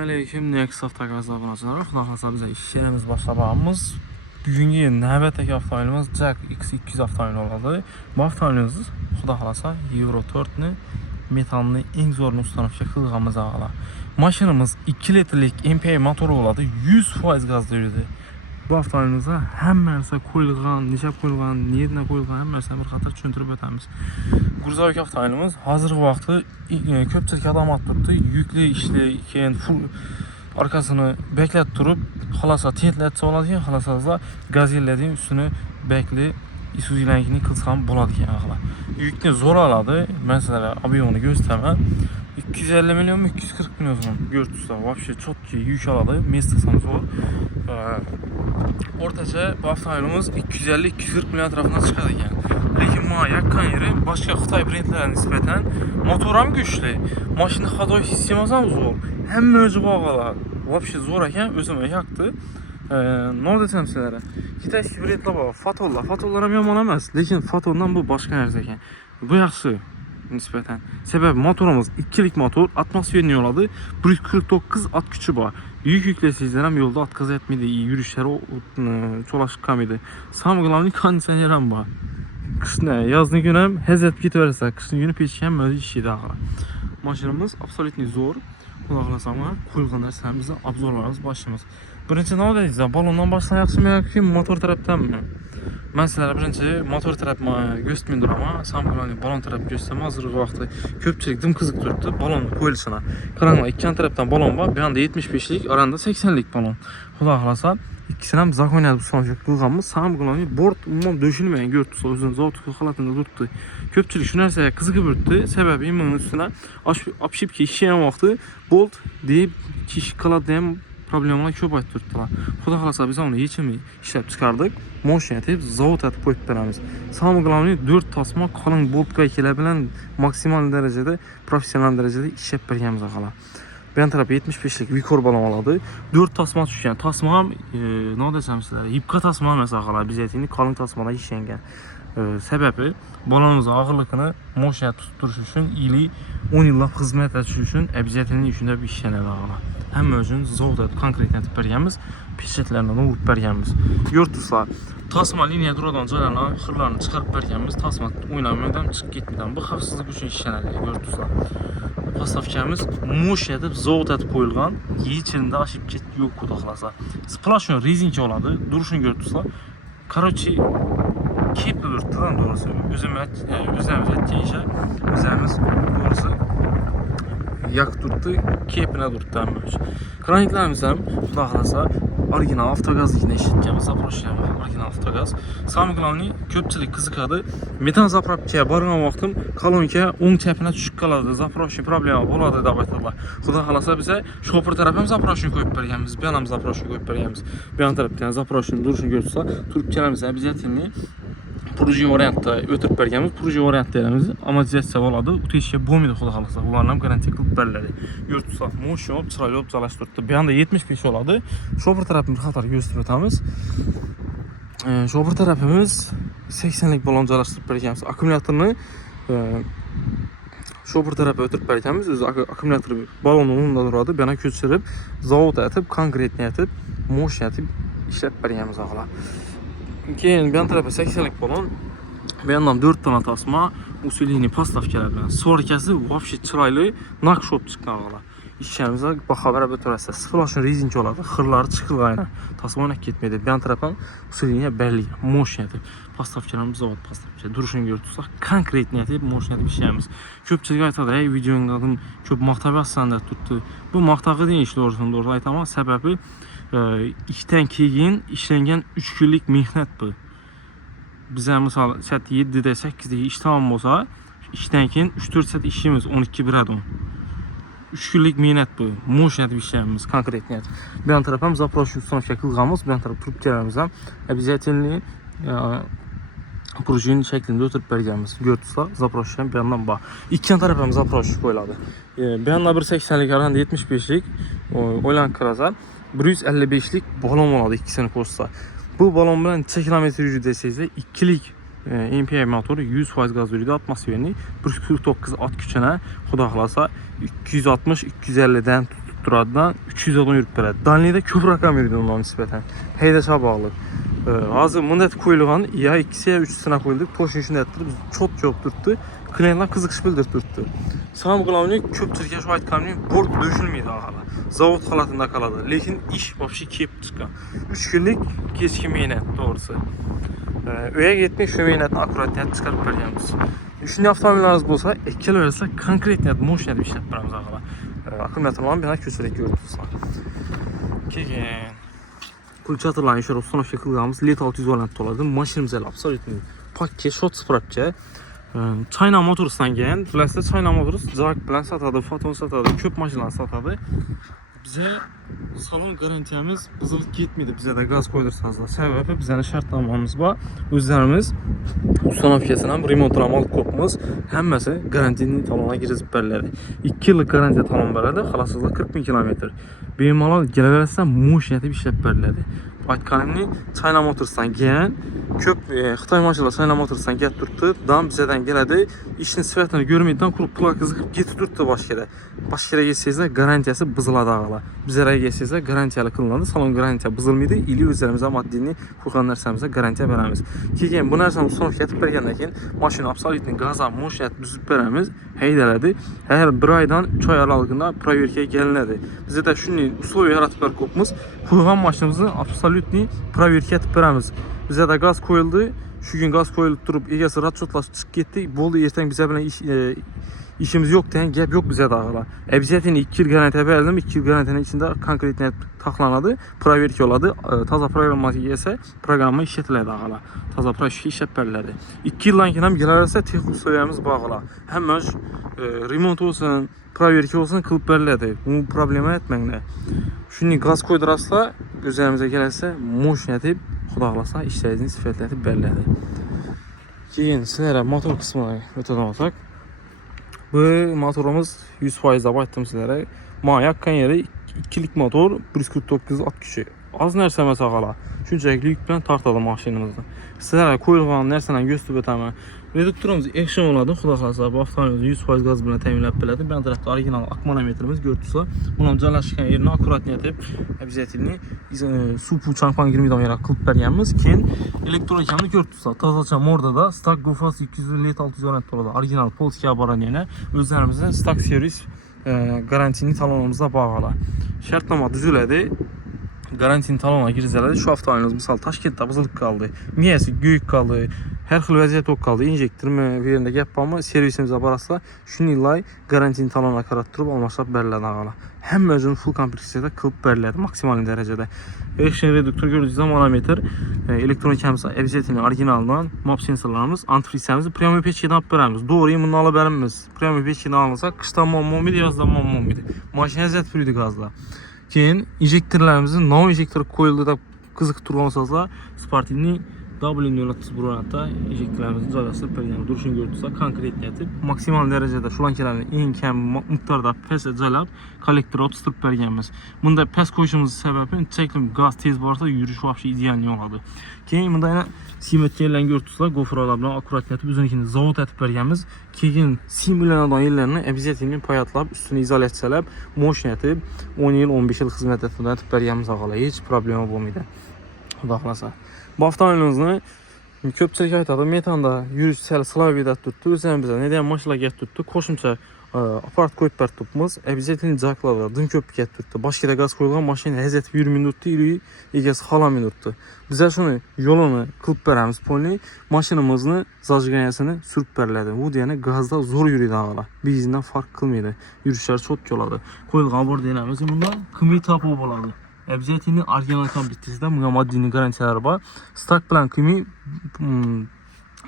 Selamünaleyküm. Next hafta kazanacağıq. Naxasa bizə iş yerimiz başlamağımız. Bugünkü növbətdəki avtomobilimiz Jack X200 avtomobili olacaq. Bu avtomobilimiz xuda xalasa Euro 4-nü metalını eng zorunu ustanıbşa qılğamız ağala. Maşınımız 2 litrlik MPI motoru oladı. 100% gaz verirdi. Bu avtomobilimizə həmmərsə qoyulğan, neçə qoyulğan, niyetlə qoyulğan həmmərsə bir xatar çöndürüb ötəmiz. Quruzavik avtomobilimiz hazır vaxtı köpçəlik adam atdırdı. Yüklü işli, full arkasını bəklət durub, xalasa tentlətçi oladı ki, xalasazla qaz elədiyin üstünü bəkli Isuzu iləngini qılsam buladı ki, ağla. Yüklü zor aladı, mən sizlərə abiyyonu göstərmə. 250 milyon, 240 milyon görürsünüz. Vəbşə çok ki yük aladı, mestıqsanız o. Ortaca bu avtomobilimiz 250-240 milyon tarafından çıxadı yani. Lakin buna yakın yeri başka Xitay brendlərə nisbətən motoram güçlü. Maşını xadoy sistemazam zor. Hem özü bağala. Vəbşə zor ekan özümə yaktı. Ne desem sizlərə? Xitayski brendlər var. Fatollar yaman emas. Lakin Fatoldan bu başqa нәрsə ekan. Bu yaxşı. Nisbeten. Sebep motorumuz 2'lik motor, atmosferini yoladı. 149 at gücü var. Yük yüklesizlerəm yolda at qaz etmedi, yürüyüşləri çolaşıq kam idi. Samqılavni kondisionerim var. Qışını, yazını günəm həzət git versə, qışını günü peşkən özü işiydi ağıra. Maşınımız absolutni zor. Qulaqlasama, qoyulğanlar səhəmizdə abzorlarımız başlayımız. Birinci nə olacaq? Balondan başlayan yaxşı ki, motor tərəfdənmi? Mən sizlərə birinci motor tərəfimə göstərməyindir amma samqılavni balon tərəf göstərmə hazırlığı vaxtı köpçilik dımqızıq durdu balon qoyulsuna. Kranla iki tərəfdən balon var, bir anda 75'lik, aranda 80'lik balon. Xuda xalasa ikisinin zakoniyyədi bu sonuçaq qılğanımız samqılavni bord umum döşülməyən gördüsə özünün zavtuqlu xalatında durdu. Köpçilik şu nərsəyə qızıqı bürtdü, səbəbi imanın üstünə apşib ki işləyən vaxtı bolt deyib ki qalat deyəm problemler köp aytdırdılar. Xuda xalasa biz onu yekimi işləb çıxardıq. Motion etib, zavod etib qoyub verəmiz. Samqılavni 4 tasma qalın boltka ilə bilən maksimal dərəcədə, professional dərəcədə işləb vergəmiz ağala. Ben tərəf 75'lik Vikor balon aladı. 4 tasma düşkən. Tasma, nə desəm sizlərə, yipqa tasma məsəl ağala. Biz etini qalın tasmada işləyən. Səbəbi balonumuzun ağırlığını motion tutduruş üçün ili 10 yıllık xizmət etdiyi üçün əbziyyətinin işində bir işlənər ağala. Həm özün zavod etib konkret etib vergəmiz, peşetlərindən vurub vergəmiz. Gördüsünüz, tasma liniya duradan caylarına xırlarını çıxarıb vergəmiz, tasma oynamadan çıxıb getmədən bu xavfsızlıq üçün işlənər. Gördüsünüz. Postavkamiz motion edib zavod etib qoyulğan, içində aşıb get yox qudaqlasa. Splashon rezinki oladı, duruşunu gördüsünüz. Karoçi keyifli durdudan doğrusu. Özəmiz etdiyişə, özəmiz doğrusu yak durdu, keyfine durdu dənmək. Kroniklərimizdən xudaqlasa orijinal avtogaz yine işlətgəmiz, zaproşiyamı orijinal avtogaz. Samqılavni köpçilik qızıqadı. Metan zapravkaya barınan vaxtım kalonikaya 10 çəpinə düşük qaladı. Zaproşiya problemi oladı da baytırlar. Xudaqlasa bizə şofer tərəfəm zaproşiyini qoyub vergəmiz, bir anam zaproşiyini qoyub vergəmiz. Bir an tərəfdən zaproşiyini duruşunu görürsə, turub kələmizə əbziyyətini Pruji variantda ötürüb vergəmiz, pruji variant deyirəmiz, amma cəhətsə oladı, uteşkiyə bomidi xuda xalasa, bunlarla garantiya qılıb bərləri. Yurtusaq, motion, çıraylı calaşdırdı. Bir anda 75 oladı, şofer tərəfimiz bir xatar göstürübətəmiz. Şofer tərəfimiz 80'lik balon calaşdırıb vergəmiz, akkumulyatorunu şofer tərəfə ötürüb vergəmiz, özü akkumulatoru balonun onunla duradı, bir yana köçürüb, zavod etib, konkretini etib, motion etib, işləb vergəmiz ağla. Keyin bir tərəfə 80'lik balon, bir yandan 4 tane tasma, usulini pastavkələrdən. Sonrakəsi vəbşi çıraylı nakşop çıxdı ağala. İşkəmizə baxa verə ötürəsə, sıfırlaşın rezinki oladı, xırları çıxır qayna. Tasma oynaq getmedi. Bir tərəfən usuliniyə bəlli, motion edib. Pastavkələrimiz zavod pastavkələr. Duruşunu görürsək, konkret niyəti motion edib işləyəmiz. Köpçilik aytadır, ey videonun qadın köp maqtağı səndə tutdu. Bu maqtağı deyin işlə doğrusu aytama, səbəbi işdən keyin işlənən 3 günlük mehnət bu. Bizə misal 7-də, 8-də iş tamam olsa, işdən keyin 3-4 saat işimiz 12-1-ə 3 günlük mehnət bu. Motion edib işləyimiz, konkret niyət. Bir an tərəfəm zaproşun ustanıqə qılğamız, bir an tərəf turub gələrimizdən əbziyyətinli projenin şəklində ötürüb bərgəmiz. Gördüsünüz, zaproşun bir yandan bax. İki tərəfəm zaproşun qoyuladı. Bir yandan 180'lik, aranda 75'lik oylan qıraza. 155'lik balon oladı ikisini koşsa. Bu balon bilen 2 kilometre yürü deseyse 2'lik MPI motoru 100% gaz veriyordu. Atmosferini 149 at gücünə xudaqlasa 260-250'dən Duradan 200 adam yürüb belə. Danliyədə köp rəqəm verirdi ondan nisbətən. Heydaşa bağlı. Hazır mındət qoyulğan ya 2-yə 3-sünə qoyuldu. Poşun işini etdirib çox durdu. Klientlar qızıqış bildirdi. Sam qlavni köpçülükə şu aytqanın bord döşülməydi ağala. Zavod halatında qaladı. Lakin iş vəbşi kep çıxan. 3 günlük keçki mehnət doğrusu. Öyə getmək şu mehnətin akkuratiyat çıxarıb verəcəyimiz. Üçüncü avtomobilləriniz olsa, ekkel versə konkret niyət moşinədə işlət verəmiz ağala. Akıl metrolan bir yana köçərək gördünüzlər. Kegin. Kulçatırların işlər olsun, o qılğamız LED 600 valent olardı. Maşinimiz elə absolutni pakke, shot sprapçə. China Motors'dan gələn, biləsə China Motors jack bilən satadı, foton satadı, köp maşinlər satadı. Bizə salon garantiyamiz bızılıq getməydi, bizə də qaz qoydursanızlar. Səbəbi bizə şərtnamamız var. Özlərimiz ustanovkasından remont ramal kopumuz həmməsi garantiyinin talona girəcək bəllədi. 2 yıllık garantiya talon bələdi, xalasızlıq 40.000 kilometr. Benim alal gələ verəsən moşiniyyəti bir işləb bəllədi. Aytqanımni China Motors'dan gələn köp Xitay maşınlar China Motors'dan gətirdi, dam bizədən gələdi. İşin sifətini görməkdən qrup plak qızıqıb getirdi başqa yerə. Başqa yerə getsəzlər garantiyası bızıladı ağala. Bizə getsəzlər garantiyalı qılındı. Salon garantiya bızılmıydı. İli özlərimizə maddini xuxan nərsəmizə garantiya verəmiz. Ki bu nərsəni ustanov gətirib bərgəndəkin maşını absolutni qaza, moşiniyyət düzüb verəmiz. Heydələdi. Hər bir aydan 2 ay aralığında proverkaya gəlinədi. Bizə də şunu usloviya yaratıblar qopumuz. Xuxan maşınımızı absolutni proverkaya etib verəmiz. Bizə də qaz qoyuldu. Şu gün qaz qoyulub durub, egəsi ratçotlaşı çıxıb getdi. Boldu ertən bizə bilən işimiz yok deyən gəb yox bizə də ağala. Əvziyyətini 2 il garantiya verdim. 2 il garantiyinin içində konkret net taxlanadı. Proverki oladı. Taza proqramatiya gəlsə, proqramı işlətilədi ağala. Taza proqramı işlətbərlədi. 2 ildan ki, gələrsə texnik uslularımız bağla. Həm öz remont olsun, proverki olsun qılıb bərlədi. Bu problemi etməklə. Şimdi qaz qoydurasla, üzərimizə gələrsə, moşiniyyəti xudaqlasa, işləyicinin sifətləri bəllədi. Keyin sizlərə motor qismına ötədən olsaq. Bu motorumuz 100% baytdım sizlərə. Mayak Kanyeri 2'lik motor, 149 at gücü. Az nərsə məsələ. Şuncaqlı yük bilən tartadı maşinimizdə. Sizlərə qoyulğan nərsələ göstərib ötəmə. Reduktorumuz action oladı. Xudaqlasa bu avtomobilimizi 100% qaz bilən təminləb belədi. Mən tərəfdə orijinal akmanometrimiz gördüsə, bunun cəlaşqan yerinə akkuratniyyət edib əvziyyətini supu çanpan 20 dam yerə qılıb bərgənimiz ki, elektronikamını gördüsə, tazaçam orada da Stak Gofas 250 600 valent oladı. Orijinal Polski aparan yenə özlərimizin Stak servis garantiyini talonumuzda bağla. Şərtnama düzülədi. Garantiyini talona girizələdi. Şu avtomobilimiz misal Taşkentdə bızılıq qaldı. Miyəsi göyük qaldı. Hər xil vəziyyət o qaldı. İnjektormu verində gəp amma servisimizə barasla şunu illay garantiyini talona qaratdırıb almaşlab bərlədi ağala. Həm özünü full kompleksiyada qılıb bərlədi maksimal dərəcədə. Action reduktor gördüyünüz manometr, elektronik həmsə əvziyyətini orijinaldan, map sensorlarımız, antifrizimizi premium peçkədən bərəmiz. Doğru bunu ala bərəmiz. Premium peçkədən alınsa qışda mamom idi, yazda mamom idi. Maşın əziyyət pürüydü qazla. Keyin injektorlarımızın nano injektoru koyuldu da qızıq turğansazla Spartini W030 buranada injektorlarımızın cəlasını bərgəni duruşunu gördüsə konkret niyyəti maksimal dərəcədə şulankələrini en kəm miqdarda pəs cəlab kollektora tutub bərgənimiz. Bunda pəs qoyuşumuzun səbəbi çəklim qaz tez varsa yürüyüş vəbşi ideal oladı. Keyin bunda yenə simetriyalarını gördüsə qofralarla akkurat niyyəti üzərindəkini zavod etib bərgənimiz. Keyin simülənadan yerlərini əvziyyətini payatlab üstünü izolasiyaləb moşiniyyəti 10 il 15 il xidmət etib bərgənimiz ağala. Heç problemi olmaydı. Xudaqlasa. Bu avtomobilimizin köpçülük aytadı metanda yürüyüş Slaviyada tutdu. Üzərimizə nədən maşınla gətirdi. Qoşumça aparat qoyub bərtubumuz. Əvziyyətini caqladı. Dın köpük gətirdi. Başqa da qaz qoyulğan maşın həzət 20 minutdu. İri egəs xala minutdu. Bizə şunu yolunu qılıb bərəmiz polini. Maşınımızın zajqanyasını sürüb bərlədi. Bu deyəni qazda zor yürüydü ağala. Bizindən fark qılmaydı. Yürüyüşlər çox yoladı. Qoyulğan bor deyənəmiz bundan kımi tapı oladı. Əvziyyətini orijinal kompleksiyasında maddini garantiyaları var. Stak plan kimi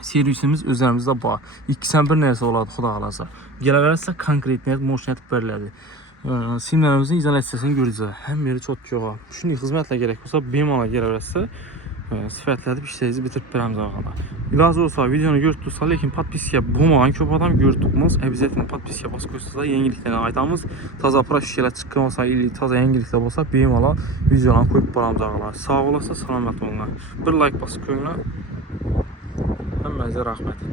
servisimiz özlərimizdə var. 2-1 nərsə oladı xudaqalasa. Gələ verəsə konkret niyyət moşiniyyət bərlədi. Simlərimizin izolasiyasını görəcək. Həm yeri çox yox. Şimdi xidmətlə gerək olsa BMA-la gələ verəsə sifətlədib işləyici bitirib verəmiz ağala. İlazı olsa videonu gördüksə, lakin podpiskiya bulmağın köp adam gördükümüz əvziyyətini podpiskiya bas qoysa yeniliklərini aytamız. Taza praşikələ çıxqan olsa, taza yeniliklər olsa BMA-la videolarını qoyub baramız ağala. Sağ olasa, salamat olun. Bir like basıb koyuna. Həmmənizə rəhmət.